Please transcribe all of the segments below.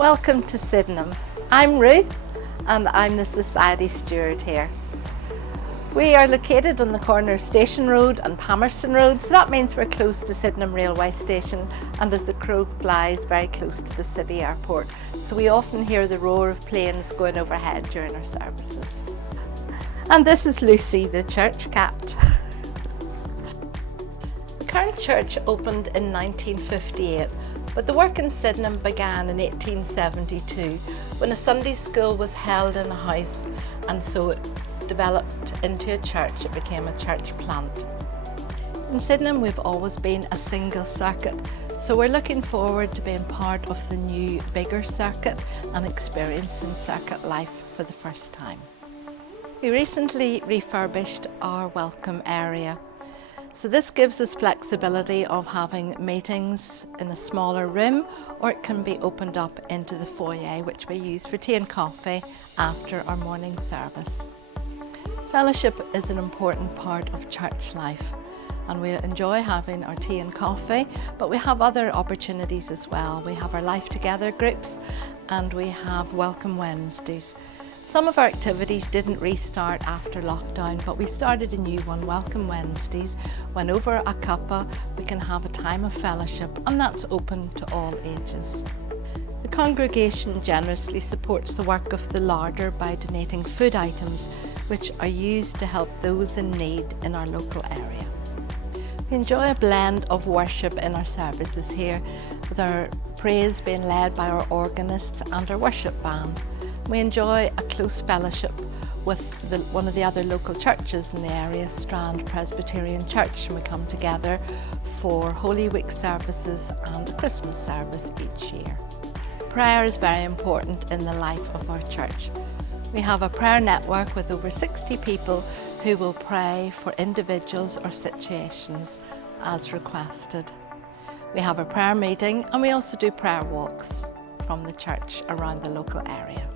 Welcome to Sydenham. I'm Ruth and I'm the Society Steward here. We are located on the corner of Station Road and Palmerston Road, so that means we're close to Sydenham Railway Station and as the crow flies very close to the city airport. So we often hear the roar of planes going overhead during our services. And this is Lucy, the church cat. The current church opened in 1958, but the work in Sydenham began in 1872 when a Sunday school was held in a house, and so it developed into a church. It became a church plant. In Sydenham we've always been a single circuit, so we're looking forward to being part of the new bigger circuit and experiencing circuit life for the first time. We recently refurbished our welcome area. So this gives us flexibility of having meetings in a smaller room, or it can be opened up into the foyer, which we use for tea and coffee after our morning service. Fellowship is an important part of church life, and we enjoy having our tea and coffee, but we have other opportunities as well. We have our Life Together groups and we have Welcome Wednesdays. Some of our activities didn't restart after lockdown, but we started a new one, Welcome Wednesdays, when over a cuppa we can have a time of fellowship, and that's open to all ages. The congregation generously supports the work of the larder by donating food items which are used to help those in need in our local area. We enjoy a blend of worship in our services here, with our praise being led by our organist and our worship band. We enjoy a close fellowship with one of the other local churches in the area, Strand Presbyterian Church, and we come together for Holy Week services and a Christmas service each year. Prayer is very important in the life of our church. We have a prayer network with over 60 people who will pray for individuals or situations as requested. We have a prayer meeting, and we also do prayer walks from the church around the local area.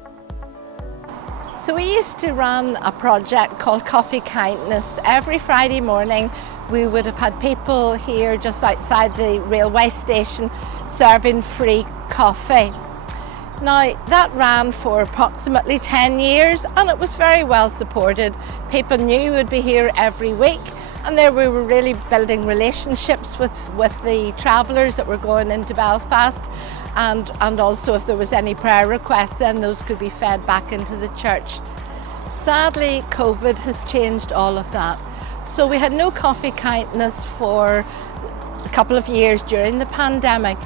So we used to run a project called Coffee Kindness. Every Friday morning we would have had people here just outside the railway station serving free coffee. Now that ran for approximately 10 years and it was very well supported. People knew we would be here every week, and there we were really building relationships with the travellers that were going into Belfast. And also if there was any prayer requests, then those could be fed back into the church. Sadly, COVID has changed all of that. So we had no Coffee Kindness for a couple of years during the pandemic.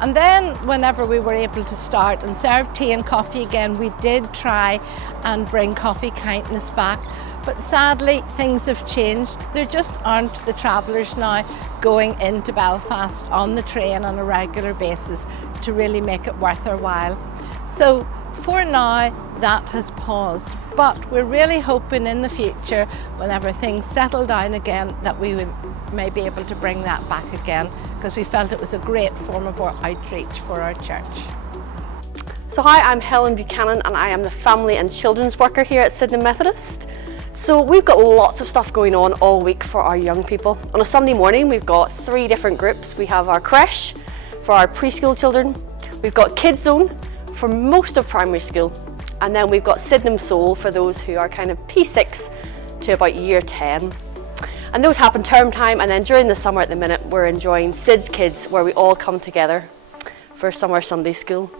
And then whenever we were able to start and serve tea and coffee again, we did try and bring Coffee Kindness back. But sadly, things have changed. There just aren't the travellers now going into Belfast on the train on a regular basis to really make it worth our while. So for now, that has paused. But we're really hoping in the future, whenever things settle down again, that we may be able to bring that back again, because we felt it was a great form of our outreach for our church. So hi, I'm Helen Buchanan and I am the Family and Children's Worker here at Sydenham Methodist. So we've got lots of stuff going on all week for our young people. On a Sunday morning we've got 3 different groups. We have our creche for our preschool children, we've got Kids Zone for most of primary school, and then we've got Sydenham Soul for those who are kind of P6 to about year 10. And those happen term time, and then during the summer at the minute we're enjoying Sid's Kids, where we all come together for summer Sunday school.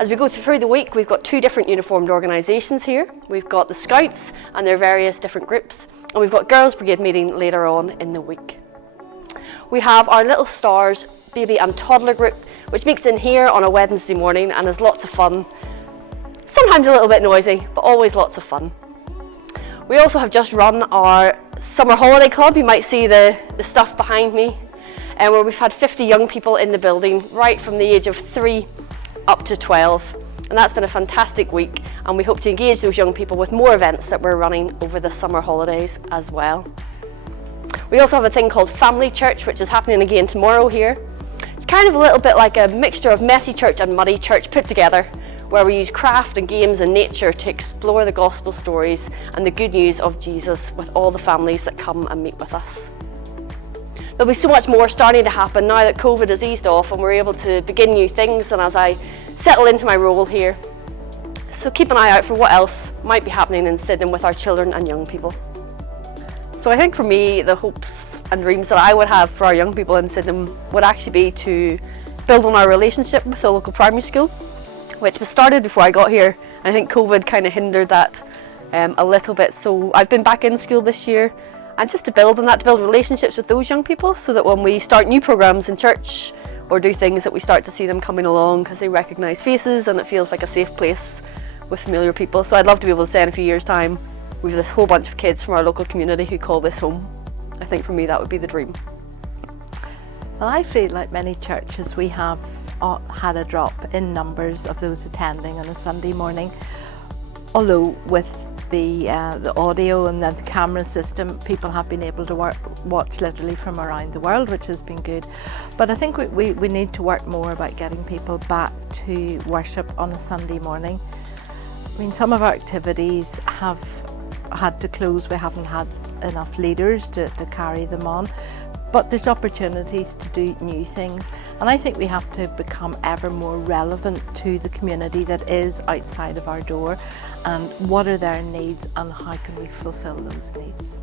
As we go through the week, we've got 2 different uniformed organisations here. We've got the Scouts and their various different groups, and we've got Girls Brigade meeting later on in the week. We have our Little Stars baby and toddler group, which meets in here on a Wednesday morning and is lots of fun. Sometimes a little bit noisy, but always lots of fun. We also have just run our summer holiday club. You might see the stuff behind me, where we've had 50 young people in the building, right from the age of 3 up to 12, and that's been a fantastic week, and we hope to engage those young people with more events that we're running over the summer holidays as well. We also have a thing called Family Church, which is happening again tomorrow here. It's kind of a little bit like a mixture of messy church and muddy church put together, where we use craft and games and nature to explore the gospel stories and the good news of Jesus with all the families that come and meet with us. There'll be so much more starting to happen now that COVID has eased off and we're able to begin new things, and as I settle into my role here. So keep an eye out for what else might be happening in Sydenham with our children and young people. So I think for me, the hopes and dreams that I would have for our young people in Sydenham would actually be to build on our relationship with the local primary school, which was started before I got here. I think COVID kind of hindered that a little bit. So I've been back in school this year, and just to build on that, to build relationships with those young people so that when we start new programmes in church or do things, that we start to see them coming along because they recognise faces and it feels like a safe place with familiar people. So I'd love to be able to say in a few years' time we have this whole bunch of kids from our local community who call this home. I think for me that would be the dream. Well, I feel like many churches we have had a drop in numbers of those attending on a Sunday morning, although with the audio and the camera system, people have been able to watch literally from around the world, which has been good. But I think we need to work more about getting people back to worship on a Sunday morning. I mean, some of our activities have had to close. We haven't had enough leaders to carry them on. But there's opportunities to do new things, and I think we have to become ever more relevant to the community that is outside of our door, and what are their needs and how can we fulfil those needs.